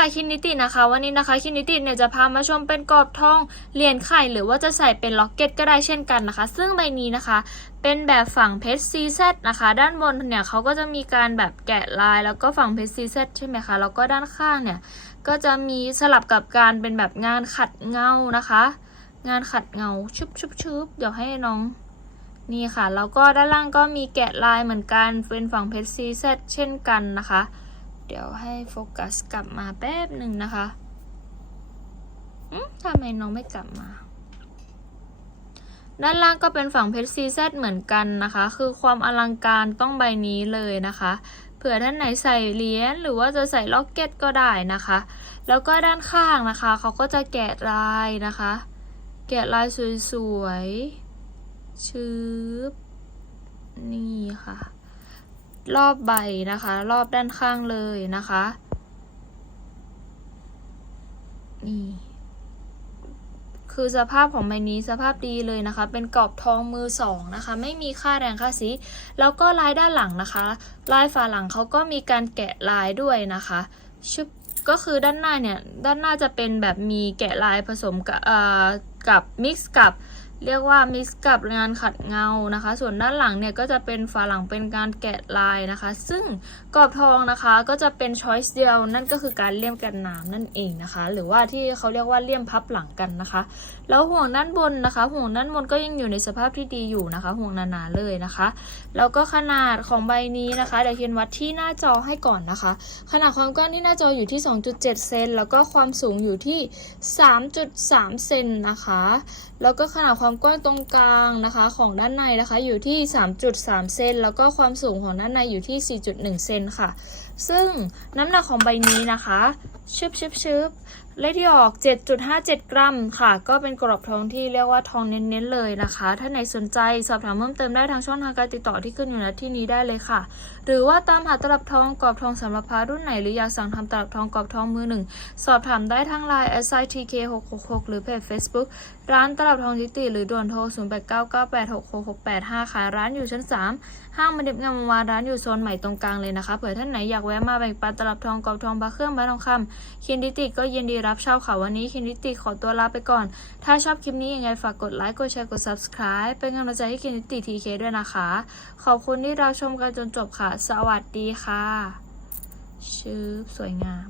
ค่ะคินิตินะคะ วันนี้นะคะคินิติเนี่ยจะพามาชมเป็นกรอบทองเหรียญไข่ หรือว่าจะใส่เป็นล็อกเก็ตก็ได้เช่นกันนะคะ ซึ่งใบนี้นะคะเป็นแบบฝั่งเพชรซีเซนะคะ ด้านบนเนี่ยเขาก็จะมีการแบบแกะลายแล้วก็ฝั่งเพชรซีเซใช่ไหมคะแล้วก็ด้านข้างเนี่ยก็จะมีสลับกับการเป็นแบบงานขัดเงานะคะ งานขัดเงาชุบชุบชุบเดี๋ยวให้น้องนี่ค่ะแล้วก็ด้านล่างก็มีแกะลายเหมือนกันเป็นฝั่งเพชรซีเซเช่นกันนะคะ เดี๋ยวให้โฟกัสกลับมาแป๊บหนึ่งนะคะอืมทำไมน้องไม่กลับมา ด้านล่างก็เป็นฝั่งเพชรซีเซเหมือนกันนะคะ คือความอลังการต้องใบนี้เลยนะคะ เผื่อท่านไหนใส่เหรียญหรือว่าจะใส่ล็อกเก็ตก็ได้นะคะ แล้วก็ด้านข้างนะคะ เขาก็จะแกะลายนะคะ แกะลายสวยๆชืบนี่ค่ะ รอบใบนะคะ รอบด้านข้างเลยนะคะนี่คือสภาพของใบนี้สภาพดีเลยนะคะ เป็นกรอบทองมือสองนะคะ ไม่มีค่าแรงค่าสีแล้วก็ลายด้านหลังนะคะ ลายฝาหลังเขาก็มีการแกะลายด้วยนะคะชึบก็คือด้านหน้าเนี่ย ด้านหน้าจะเป็นแบบมีแกะลายผสมกับเอ่อกับมิกซ์กับ เรียกว่ามิกซ์กับงานขัดเงานะคะ ส่วนด้านหลังเนี่ยก็จะเป็นฝาหลังเป็นการแกะลายนะคะ ซึ่งกรอบทองนะคะก็จะเป็นช้อยส์เดียวนั่นก็คือการเลี่ยมกันน้ำนั่นเองนะคะ หรือว่าที่เขาเรียกว่าเลี่ยมพับหลังกันนะคะ แล้วห่วงด้านบนนะคะ ห่วงด้านบนก็ยังอยู่ในสภาพที่ดีอยู่นะคะ ห่วงหนาๆเลยนะคะแล้วก็ขนาดของใบนี้นะคะเดี๋ยวเขียนวัดที่หน้าจอให้ก่อนนะคะ ขนาดความกว้างที่หน้าจออยู่ที่ 2.7 เซนแล้วก็ความสูงอยู่ที่ 3.3 เซนนะคะ แล้วก็ขนาดความความกว้างตรงกลางนะคะของด้านในนะคะอยู่ที่ 3.3 เซนแล้วก็ความสูงของด้านในอยู่ที่ 4.1 เซนค่ะ ซึ่งน้ำหนักของใบนี้นะคะชึบชึบชึบ เลขที่ออก 7.57 กรัมค่ะ ก็เป็นกรอบทองที่เรียกว่าทองเน้นๆเลยนะคะ ถ้าไหนสนใจสอบถามเพิ่มเติมได้ทางช่องทางการติดต่อที่ขึ้นอยู่ณที่นี้ได้เลยค่ะ หรือว่าตามหาตลับทองกรอบทองสำหรับพารุ่นไหนหรืออยากสั่งทำตลับทองกรอบทองมือหนึ่งสอบถามได้ทางไลน์ s i t k 6 6 6หรือเพจ Facebook ร้านตลับทองทิติ หรือด่วนโทร 0 8 9 9 8 6 6 6 8 5 ค่ะ ร้านอยู่ชั้น 3 ห้างมันดิบงามวงศ์วาร้านอยู่โซนใหม่ตรงกลางเลยนะคะเผื่อท่านไหนอยากแวะมาแบ่งปันตลับทองกรอบทองบาเครื่องบาทองคำคินดิติก็ยินดีรับเช่าค่ะวันนี้คินิติขอตัวลาไปก่อน ถ้าชอบคลิปนี้ยังไงฝากกดไลค์กดแชร์กด subscribe เป็นกำลังใจให้คินิติทีเคด้วยนะคะ ขอบคุณที่รับชมกันจนจบค่ะ สวัสดีค่ะชื่อสวยงาม